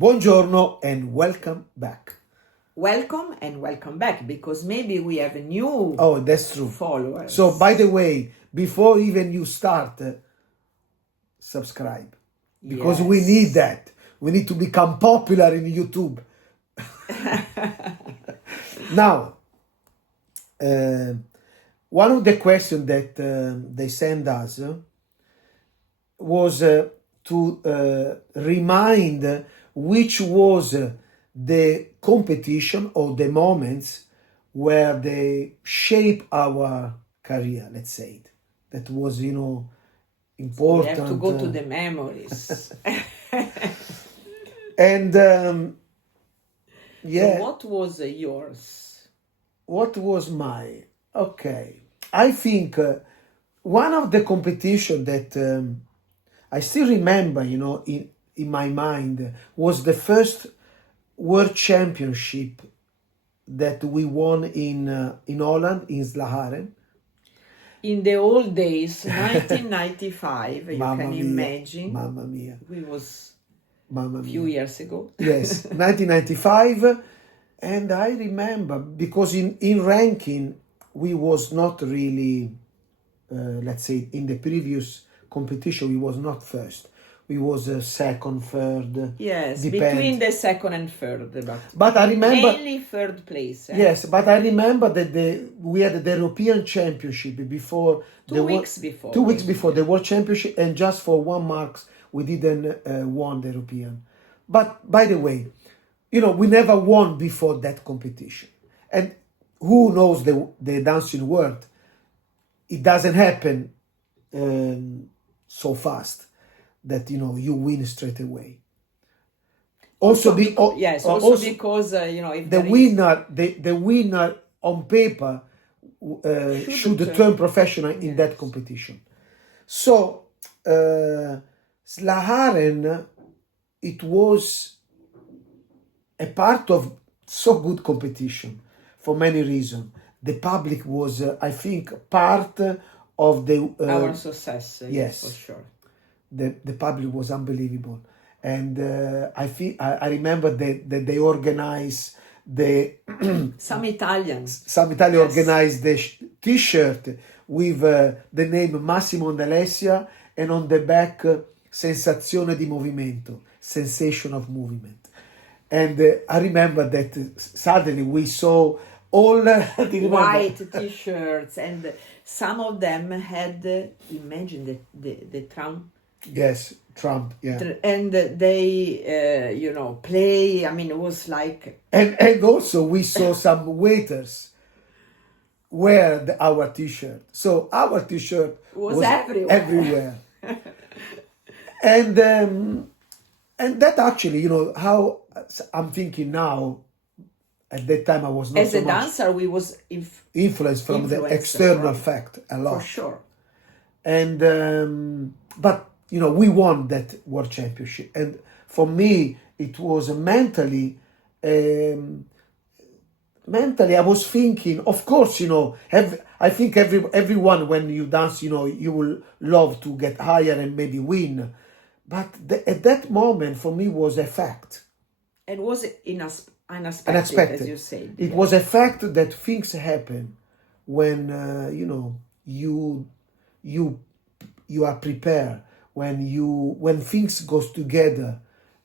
Buongiorno and welcome back. Welcome and welcome back, because maybe we have a new That's true. followers. So, by the way, before even you start, subscribe. Because we need that. We need to become popular in YouTube. Now, one of the questions that they sent us was to remind which was the competition or the moments where they shape our career, let's say it. That was, important. We have to go to the memories. And So what was yours? What was mine? Okay. I think one of the competition that I still remember, in my mind, was the first World Championship that we won in Holland, in Slagharen. In the old days, 1995, you Mamma can mia, imagine. Mamma mia. We was Mamma a few mia. years ago. Yes, 1995. And I remember, because in ranking, we was not really, let's say, in the previous competition, we was not first. We was second, third. Yes, depend. between the second and third. But I remember... Mainly third place. Yes, but I remember that we had the European Championship before... 2 weeks before. 2 weeks before the World Championship, and just for 1 mark, we didn't won the European. But, by the way, we never won before that competition. And who knows the dancing world? It doesn't happen so fast that, you win straight away. Also because, if the winner on paper should turn professional in that competition. So, Slagharen, it was a part of so good competition for many reasons. The public was, I think, part of the... our success, yes, for sure. The public was unbelievable. And I remember that they organized the... Some Italians. Organized the t-shirt with the name Massimo and Alessia, and on the back, sensazione di movimento, sensation of movement. And I remember that suddenly we saw all white t-shirts, and some of them had, imagine the Trump. Yes, Trump, yeah. And they, play, it was like... And also we saw some waiters wear our t-shirt. So our t-shirt was everywhere. And that actually, how I'm thinking now, at that time I was not as a dancer, we was influenced from the external fact a lot. For sure. And, but, we won that World Championship. And for me, it was mentally, I was thinking, of course, I think everyone, when you dance, you will love to get higher and maybe win. But at that moment, for me, was a fact. It was unexpected, as you said. It was a fact that things happen when, you are prepared, when things goes together,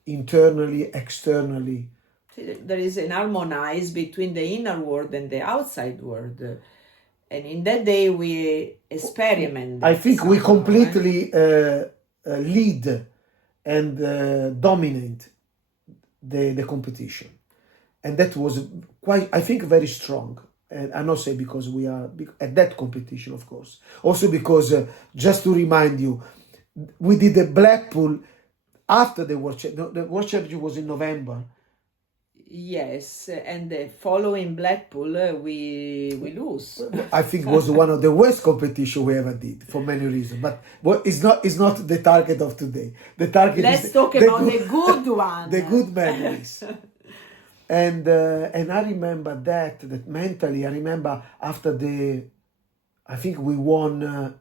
internally, externally. There is an harmonize between the inner world and the outside world. And in that day, we experiment. I think we completely lead and dominate the competition. And that was quite, I think, very strong. And I not say because we are at that competition, of course. Also because, just to remind you, we did the Blackpool after the World Championship. The World Championship was in November. Yes, and the following Blackpool, we lose. I think it was one of the worst competition we ever did for many reasons. But it's not the target of today. The target Let's talk about the good one. The good memories. And I remember that mentally, I remember after I think we won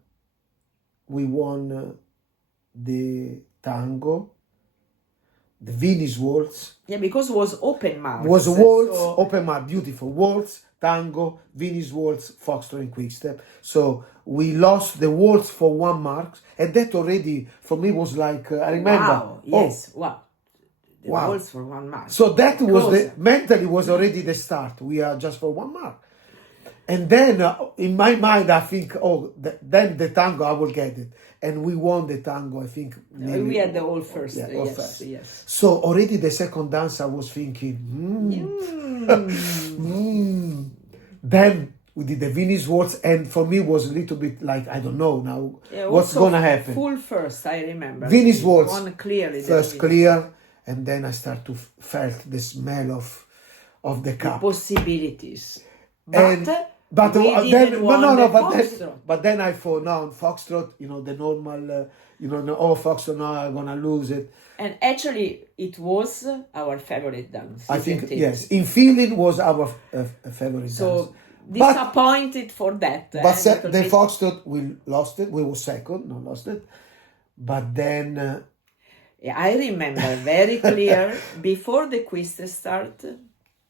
the tango, the Venice waltz. Yeah, because it was open mouth. Was a waltz, so- open mouth, beautiful waltz, tango, Venice waltz, foxtrot, and quickstep. So we lost the waltz for 1 mark, and that already for me was like I remember. Wow, yes, wow. The Wow. waltz for 1 mark. So that was Closer. mentally was already the start. We are just for 1 mark. And then in my mind, I think, then the tango, I will get it. And we won the tango, I think. We had the all first. Yeah, all yes, first. yes. So already the second dance, I was thinking, Then we did the Venice waltz, and for me was a little bit like, I don't know now what's also gonna happen. Full first, I remember. Venice waltz, One clearly. first clear, and then I start to felt the smell of the cup. Possibilities. But we then didn't want the but then I thought, no, foxtrot, the normal, foxtrot, no, I'm gonna lose it. And actually, it was our favorite dance. I think, isn't it? yes, in feeling was our favorite dance. So disappointed for that. But the foxtrot, we lost it. We were second, not lost it. But then... Yeah, I remember very clear, before the quiz start,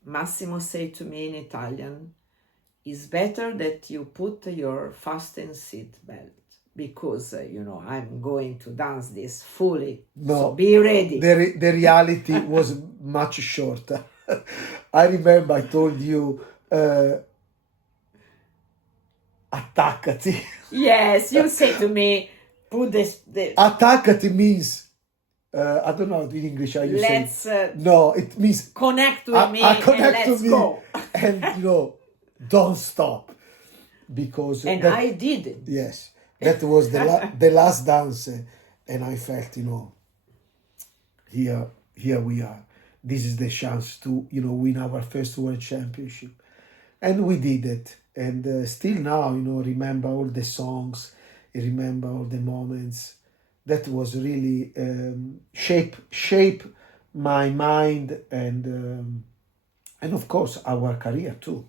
Massimo said to me in Italian, it's better that you put your fasten seat belt because, I'm going to dance this fully. No, so be ready. The reality was much shorter. I remember I told you, attaccati. Yes, you say to me, put this. Attaccati means, I don't know in English how you say. No, it means connect with me and let's go. And don't stop, because I did it. Yes, that was the last dance, and I felt here we are. This is the chance to win our first world championship, and we did it. And still now remember all the songs, remember all the moments. That was really shape my mind and of course our career too.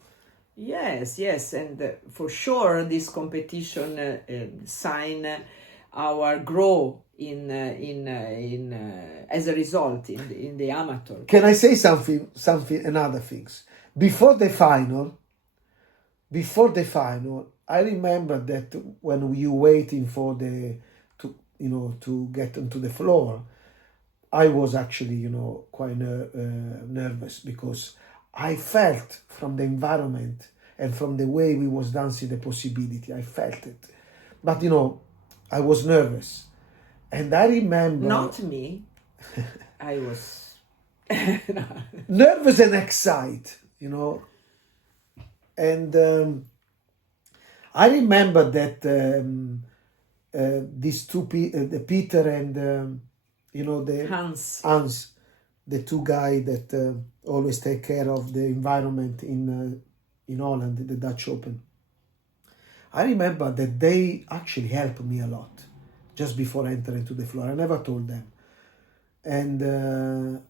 Yes, and for sure this competition sign our growth in as a result in the amateur. Can I say something another things? Before the final, I remember that when you waiting for to get onto the floor, I was actually quite nervous, because I felt from the environment and from the way we was dancing the possibility. I felt it, but I was nervous, and I remember not me. I was nervous and excited, and I remember that these two, the Peter and the Hans, the two guys that always take care of the environment in Holland, the Dutch Open. I remember that they actually helped me a lot just before entering to the floor. I never told them, and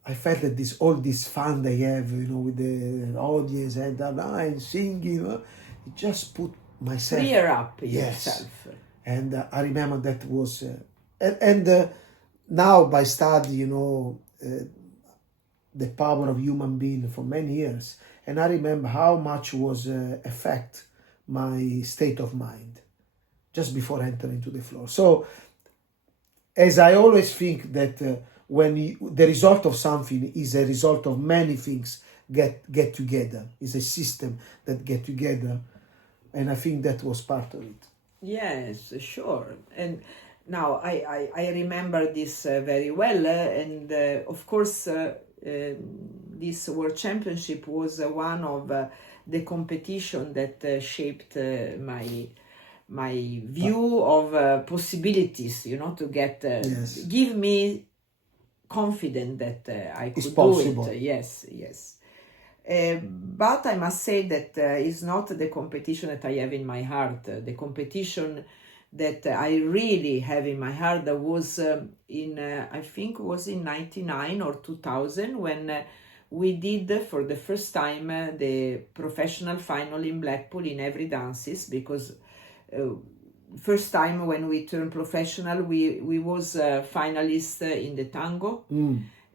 I felt that all this fun they have, with the audience and singing, it just put myself clear up yourself. And I remember that was and now by study the power of human being for many years, and I remember how much was affect my state of mind just before entering to the floor. So as I always think that when the result of something is a result of many things get together, is a system that get together, and I think that was part of it. Yes, sure. And now I remember this very well, and of course this World Championship was one of the competition that shaped my view of possibilities, to get give me confidence that I could do it. Yes. But I must say that it's not the competition that I have in my heart. The competition that I really have in my heart was I think was in 99 or 2000 when we did for the first time the professional final in Blackpool in every dances, because first time when we turned professional we was finalist in the tango.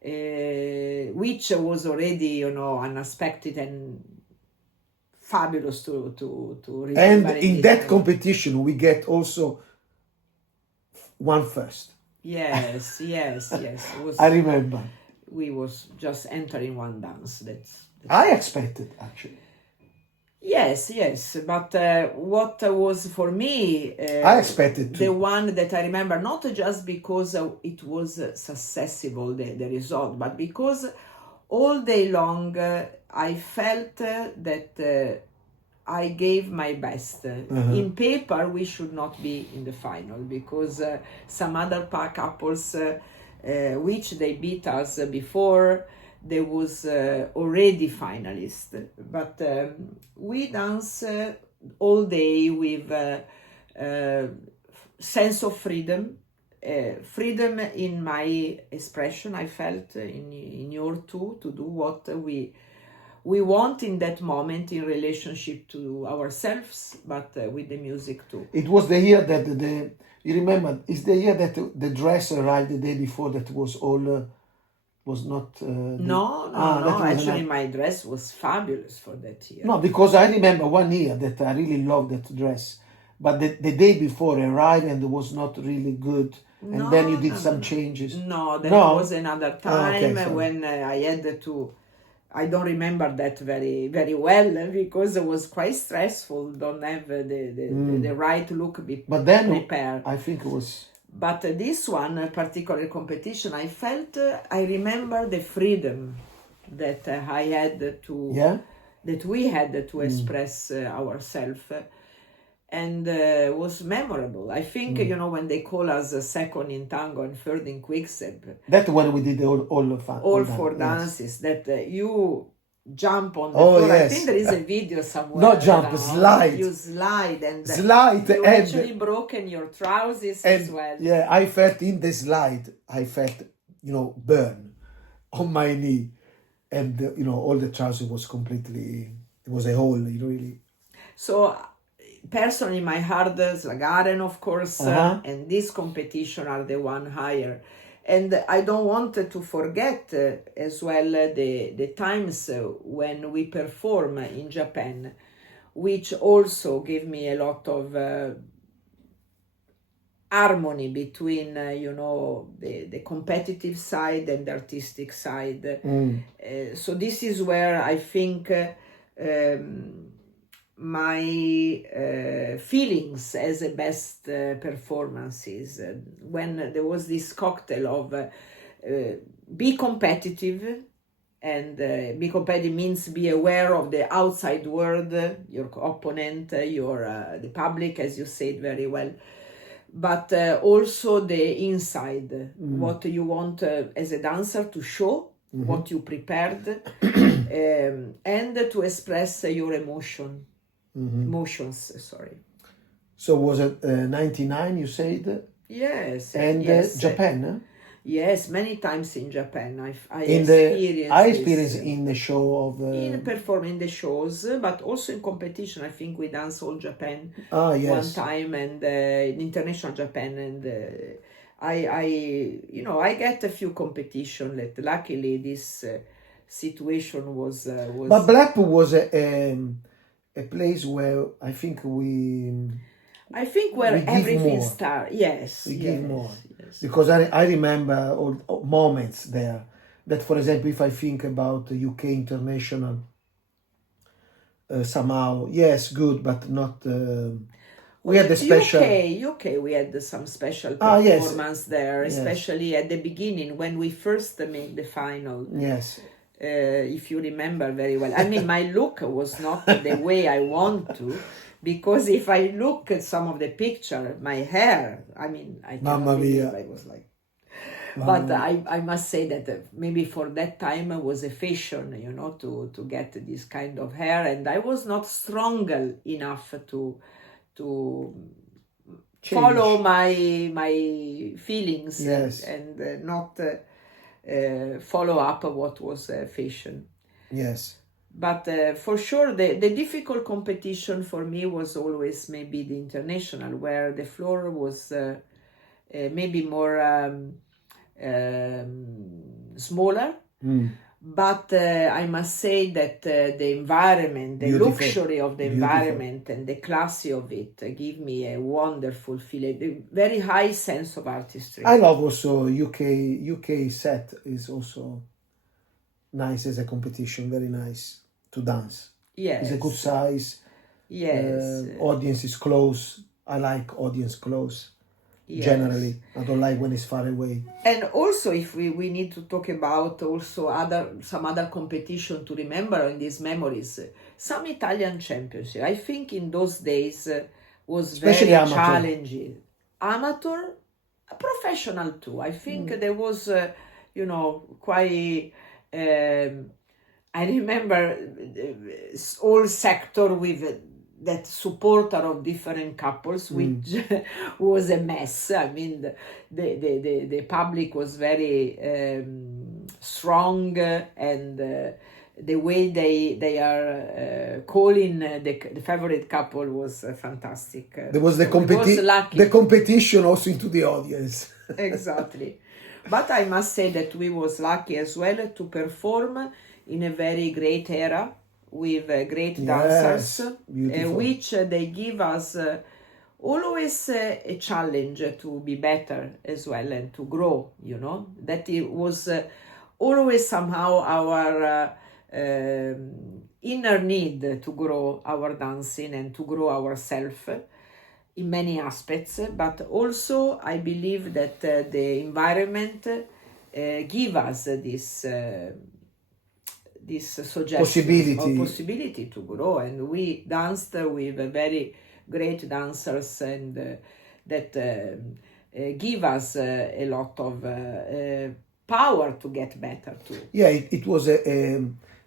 which was already, unexpected and fabulous to remember. And in that competition, we get also one first. Yes. It was, I remember. We was just entering one dance. That's I expected, actually. Yes, but what was for me, I expected the one that I remember, not just because it was successful, the result, but because all day long I felt that I gave my best. In paper, we should not be in the final because some other couples, which they beat us before, there was already finalist. But we dance all day with sense of freedom. Freedom in my expression, I felt in your too, to do what we want in that moment in relationship to ourselves, but with the music too. It was the year that you remember, it's the year that the dress arrived the day before that was all, was not... No, actually my dress was fabulous for that year. No, because I remember one year that I really loved that dress, but the day before arrived and it was not really good. And then you did some changes. No, that was another time okay, when I had to... I don't remember that very, very well because it was quite stressful. Don't have the right look but then prepared. I think it was... But this one particular competition, I felt, I remember the freedom that I had to... that we had to express ourselves. And was memorable. I think, when they call us second in tango and third in quickstep. That's when we did all four dances, that you jump on the floor. Yes. I think there is a video somewhere. Not jump, slide. You slide and you actually broken your trousers as well. Yeah, I felt in the slide, I felt, burn on my knee. And, all the trousers was completely, it was a hole, really. So, personally, my heart is Slagaren, of course, and this competition are the one higher. And I don't want to forget as well the times when we perform in Japan, which also gave me a lot of harmony between, the competitive side and the artistic side. So this is where I think... my feelings as a best performances when there was this cocktail of be competitive, and be competitive means be aware of the outside world, your opponent, the public, as you said very well, but also the inside, what you want as a dancer to show, what you prepared, and to express your emotions, sorry. So was it 99, you said? Yes. And yes. Japan? Yes, many times in Japan. I experienced in the show of... in performing the shows, but also in competition. I think we danced all Japan yes. one time, and in international Japan, and I get a few competition that luckily this situation was... But Blackpool was a place where I think where everything starts. Yes. We give more. Yes. Because I remember all moments there that, for example, if I think about the UK International, somehow, yes, good, but not... we had the special... UK, we had some special performance there, especially at the beginning when we first made the final. Yes. If you remember very well. I mean, my look was not the way I want to, because if I look at some of the picture, my hair, I mean, I can't believe I was like... But I must say that maybe for that time it was a fashion, to get this kind of hair, and I was not strong enough to follow my feelings and not follow up what was fashion. Yes. But for sure, the difficult competition for me was always maybe the international, where the floor was maybe more smaller. But I must say that the environment, the Beautiful. luxury of the Beautiful. environment and the classy of it give me a wonderful feeling, a very high sense of artistry. I love also UK set is also nice as a competition, very nice to dance. Yes. It's a good size. Yes. Audience is close. I like audience close. Yes. Generally, I don't like when it's far away. And also, if we need to talk about also some other competition to remember in these memories, some Italian championship. I think in those days was Especially very amateur. challenging. Amateur, professional too. I think there was, quite. I remember all sector with that supporter of different couples, which was a mess. I mean, the public was very strong, and the way they are calling the favorite couple was fantastic. There was the competition also into the audience. Exactly. But I must say that we was lucky as well to perform in a very great era with great dancers, which they give us always a challenge to be better as well and to grow, that it was always somehow our inner need to grow our dancing and to grow ourselves in many aspects, but also I believe that the environment give us this suggestion possibility to grow, and we danced with very great dancers, and that give us a lot of power to get better too. Yeah, it was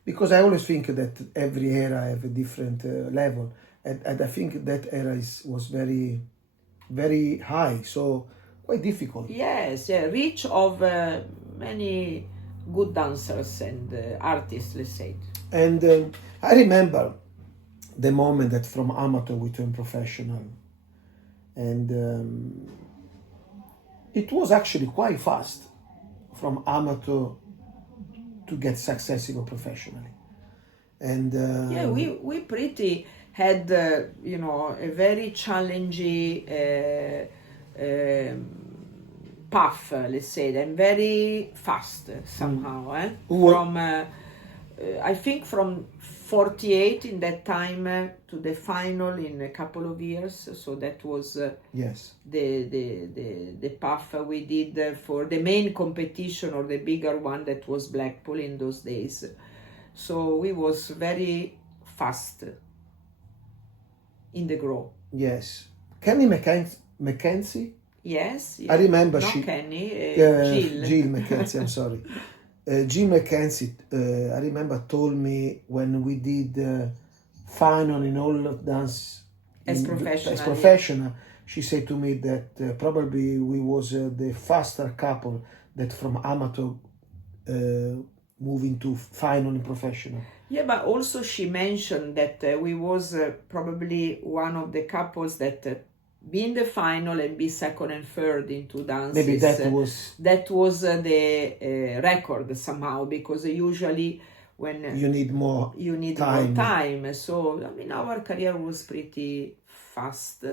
because I always think that every era have a different level, and I think that era was very, very high, so quite difficult. Yes, rich of many good dancers and artists, let's say. And I remember the moment that from amateur we turned professional, and it was actually quite fast from amateur to get successful professionally. And we pretty had a very challenging path, let's say, and very fast somehow. From I think from 48 in that time to the final in a couple of years. So that was yes, the path we did for the main competition, or the bigger one, that was Blackpool in those days. So we was very fast in the grow. Yes. Kenny Mackenzie? Yes. I remember not she... Kenny, Jill Mackenzie, I'm sorry. Jill Mackenzie, I remember, told me when we did final in all dance as professional, she said to me that probably we was the faster couple that from amateur moving to final and professional. Yeah, but also she mentioned that we was probably one of the couples that be in the final and be second and third in two dances. Maybe that was the record somehow, because usually when you need more time. So I mean, our career was pretty fast,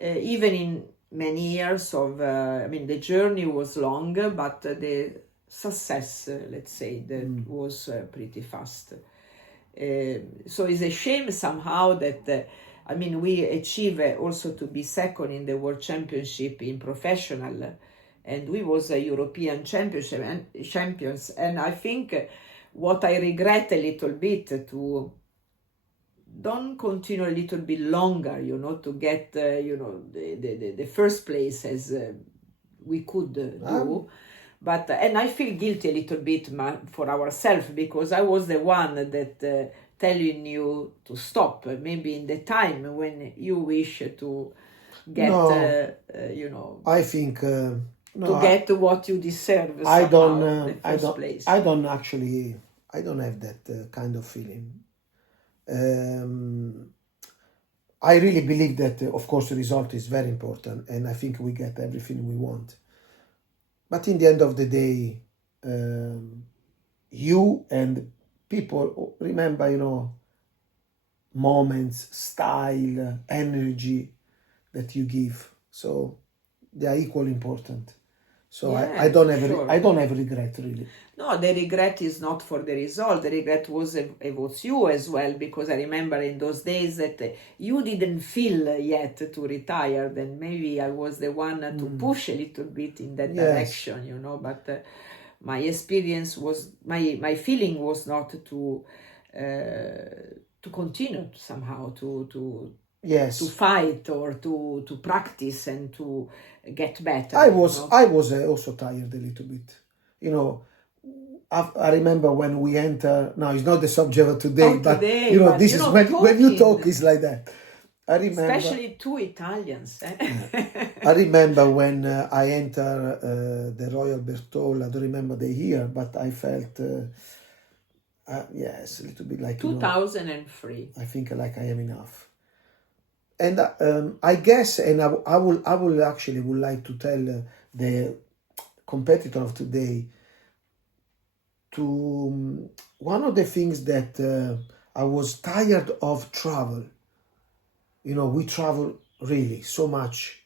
even in many years of. I mean, the journey was long, but the success, let's say, that was pretty fast. So it's a shame somehow that. I mean, we achieved also to be second in the World Championship in professional, and we was a European champions. And I think what I regret a little bit to don't continue a little bit longer, to get the first place as we could do. But and I feel guilty a little bit for ourselves, because I was the one that. Telling you to stop, maybe in the time when you wish to get, I think to get what you deserve. I don't have that kind of feeling. I really believe that, of course, the result is very important, and I think we get everything we want. But in the end of the day, you and people remember, moments, style, energy that you give. So they are equally important. So I don't have sure. I don't have regret really. No, the regret is not for the result. The regret was you as well, because I remember in those days that you didn't feel yet to retire. Then maybe I was the one to push a little bit in that direction, But my experience was, my feeling was not to continue somehow to fight or to practice and to get better. I was also tired a little bit. I remember when we enter. Now it's not the subject of today, but this is when you talk is like that. I remember, especially two Italians. I remember when I enter the Royal Bertol. I don't remember the year, but I felt yes, a little bit like 2003. I think like I am enough. And I guess, and I will actually would like to tell the competitor of today to one of the things that I was tired of travel. We travel really so much,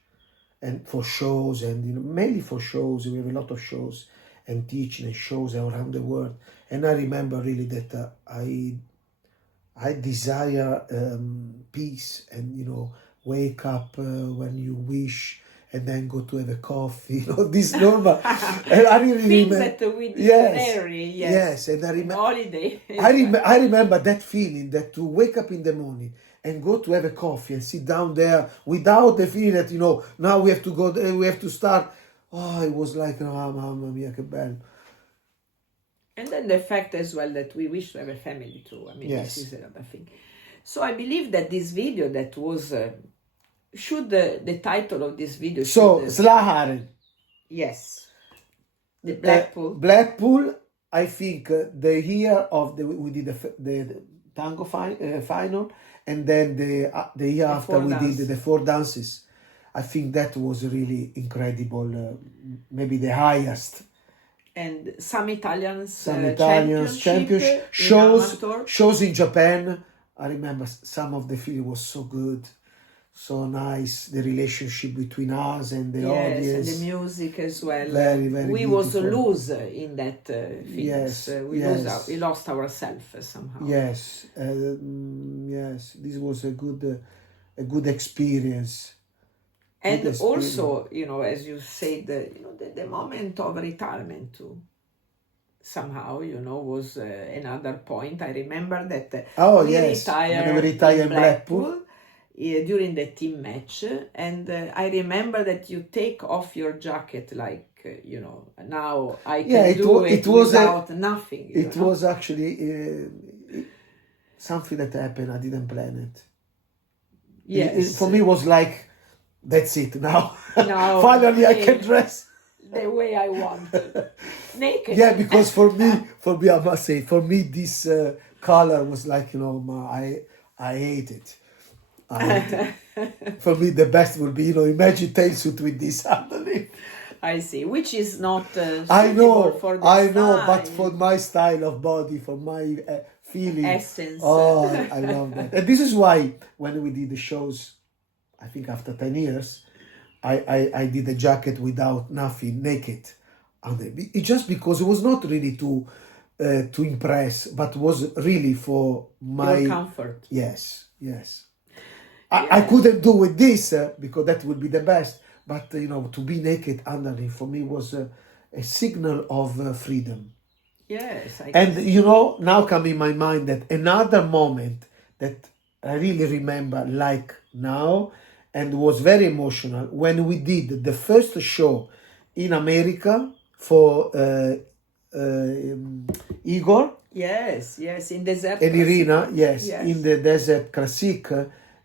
and for shows, and mainly for shows. We have a lot of shows and teaching and shows around the world. And I remember really that I desire peace and wake up when you wish and then go to have a coffee. This normal. And I really things remember that we did yes, and I remember holiday. I remember that feeling that to wake up in the morning and go to have a coffee and sit down there without the feeling that now we have to go there, we have to start. Oh, it was like mamma mia che bello. And then the fact as well that we wish to have a family too. I mean, this is another thing. So I believe that this video that was the title of this video Slaharen. Yes. The Blackpool, I think the year of we did the tango final, and then the year after we did the 4 dances. I think that was really incredible, maybe the highest. And some Italians championship shows in Japan. I remember some of the film was so good, so nice. The relationship between us and the audience, and the music as well. Very, very we beautiful. Was lose in that film. We lost ourselves somehow. Yes, yes. This was a good experience. And also, as you said, the moment of retirement too, somehow, was another point. I remember that we retired in Blackpool during the team match, and I remember that you take off your jacket like, now I can do it without nothing. It was actually something that happened. I didn't plan it. Yes. For me, it was like, that's it now. Finally I can dress the way I want, naked. Yeah, because for me I must say, for me this color was like, I hate it. For me the best would be, imagine tailsuit with this underneath. I see, which is not I know, for the but for my style of body, for my feeling, essence. Oh, I love that. And this is why when we did the shows, I think after 10 years, I did a jacket without nothing, naked. It just because it was not really to impress, but was really for my your comfort. Yes. I couldn't do with this because that would be the best. But to be naked underneath for me was a signal of freedom. Yes. And now come in my mind that another moment that I really remember, like now, and was very emotional when we did the first show in America for Igor. Yes, in Desert. And Irina, yes, in the Desert Classic.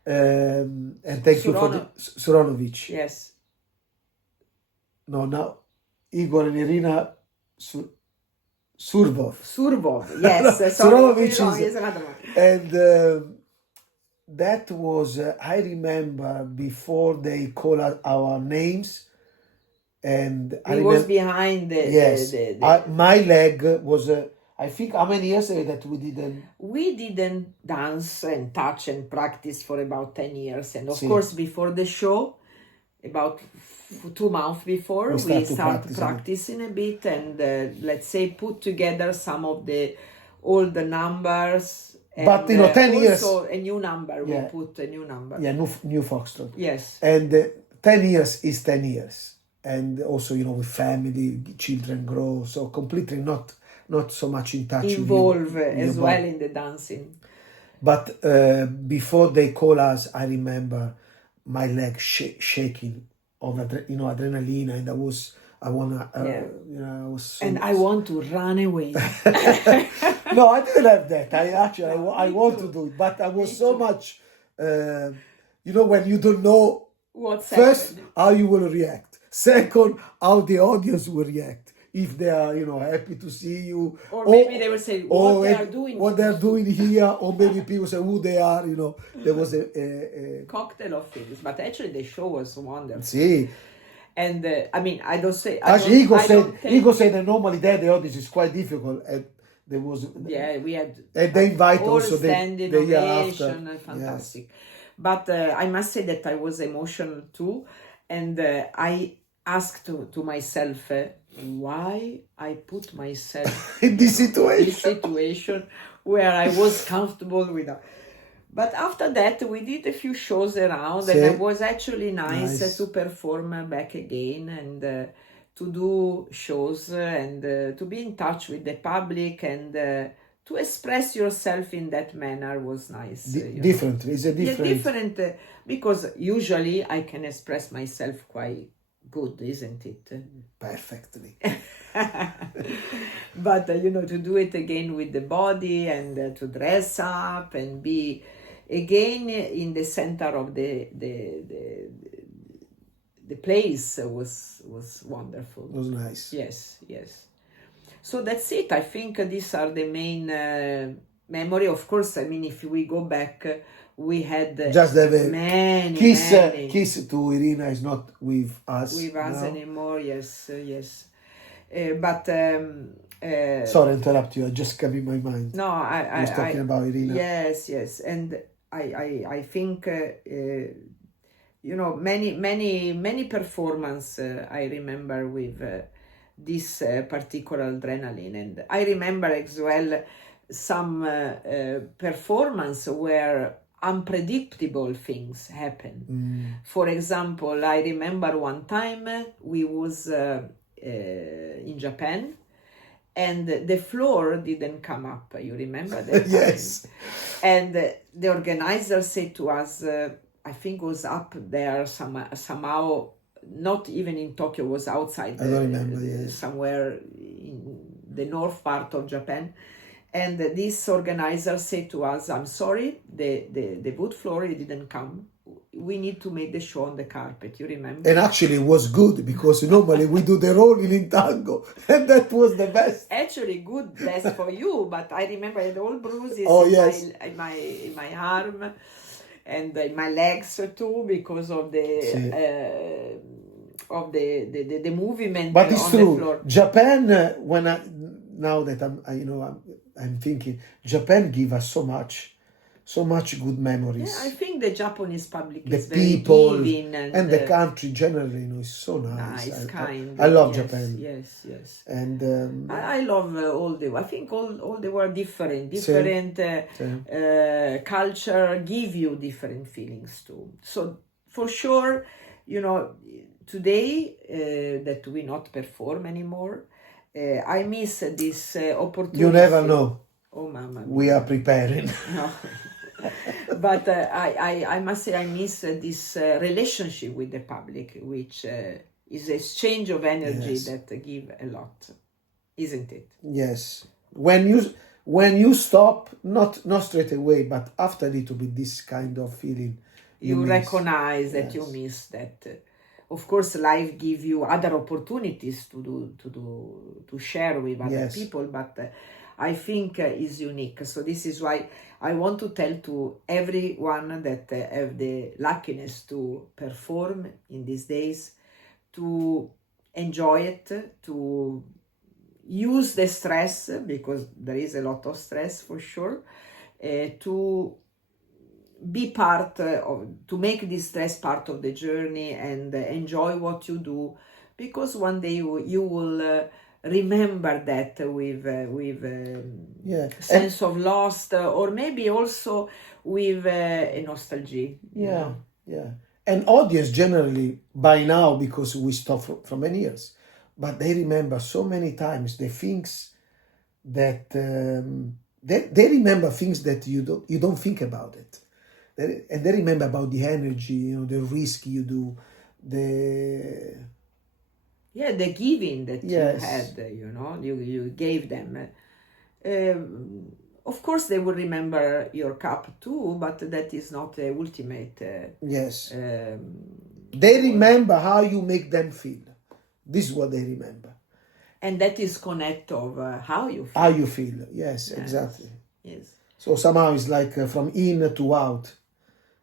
And thank you for the Suronovic. Yes. No, now Igor and Irina Survov, yes. Suronovic is another one. And that was, I remember before they call our names, and He was behind the, yes, the my leg was. I think how many years that we didn't. We didn't dance and touch and practice for about 10 years. And of See. course, before the show, about 2 months before, we started practicing a bit and let's say put together some of the old numbers. And, but 10 years. Also a new number. Yeah. We put a new number. Yeah, new foxtrot. Yes. And 10 years is 10 years. And also, with family, children grow, so completely not so much in touch involve with as well in the dancing. But before they call us, I remember my leg shaking of adrenaline, and I was so and I want to run away. No, I didn't have that. I want to do it, but I was so much when you don't know what's first happening. How you will react, second how the audience will react. If they are, happy to see you, or maybe they will say what they are doing here, or maybe people say who they are. There was a cocktail of things, but actually the show was wonderful. See, and I don't say. Ego said that normally there the audience is quite difficult, and there was we had and they invite all also standing the year ovation, after. fantastic. Yes. But I must say that I was emotional too, and I asked to myself. Why I put myself in this situation where I was comfortable with her. But after that, we did a few shows around, and it was actually nice to perform back again and to do shows and to be in touch with the public and to express yourself in that manner was nice. Different. It's a different. Yeah, different because usually I can express myself quite good, isn't it? Perfectly. But to do it again with the body and to dress up and be again in the center of the place was wonderful. It was nice. Yes. So that's it. I think these are the main memory. Of course, if we go back, we had just many kiss to Irina is not with us anymore. Yes. But sorry to interrupt you. I just came in my mind. No, I was talking about Irina. Yes, and I think many performance I remember with this particular adrenaline, and I remember as well some performance where unpredictable things happen. For example, I remember one time we was in Japan and the floor didn't come up. You remember that? Yes. And the organizer said to us, I think it was up there somehow, not even in Tokyo, was outside. I don't remember, somewhere in the north part of Japan. And this organizer said to us, I'm sorry, the wood floor didn't come. We need to make the show on the carpet, you remember? And actually it was good because normally we do the rolling in tango and that was the best. Actually best for you, but I remember I had all bruises in my arm and in my legs too because of the movement but it's on true. The floor. Japan, now that I'm thinking, Japan give us so much good memories. Yeah, I think the Japanese public is people, very giving and the country generally, is so nice. Nice, kind. I love Japan. Yes. And I love I think all they were different culture give you different feelings too. So for sure, today that we not perform anymore, I miss this opportunity. You never know. Oh, mama. We are preparing. No. But I must say I miss this relationship with the public, which is exchange of energy that give a lot, isn't it? Yes. When you stop, not straight away, but after a little bit, this kind of feeling, you recognize that you miss that. Of course, life give you other opportunities to share with other people, but I think is unique. So this is why I want to tell to everyone that have the luckiness to perform in these days to enjoy it, to use the stress, because there is a lot of stress for sure, to be part of, to make this stress part of the journey and enjoy what you do, because one day you will remember that with sense of loss, or maybe also with a nostalgia. Yeah. And audience generally by now, because we stopped for many years, but they remember so many times the things that they remember things that you don't think about it. And they remember about the energy, the risk you do, the giving that you had, you gave them. Of course, they will remember your cup too, but that is not the ultimate. They remember how you make them feel. This is what they remember. And that is connect of how you feel. How you feel, yes, exactly. Yes. So somehow it's like from in to out.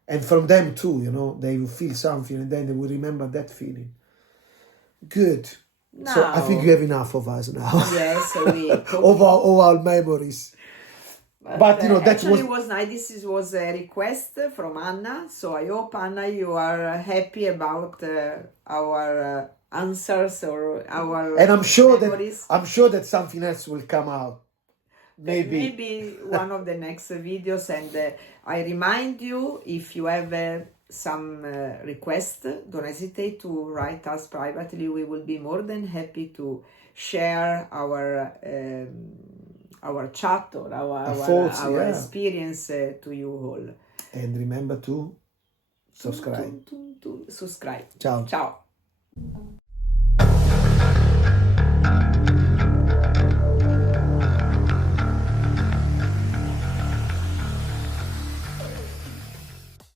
And from them too, they will feel something and then they will remember that feeling. Good. Now, so I think you have enough of us now. Yes, we of our memories. But that actually was nice. This was a request from Anna. So I hope, Anna, you are happy about our answers or our and I'm sure memories. that something else will come out. Maybe one of the next videos. And I remind you, if you have some requests, don't hesitate to write us privately. We will be more than happy to share our chat or our experience to you all. And remember to subscribe. Subscribe. Ciao. Ciao.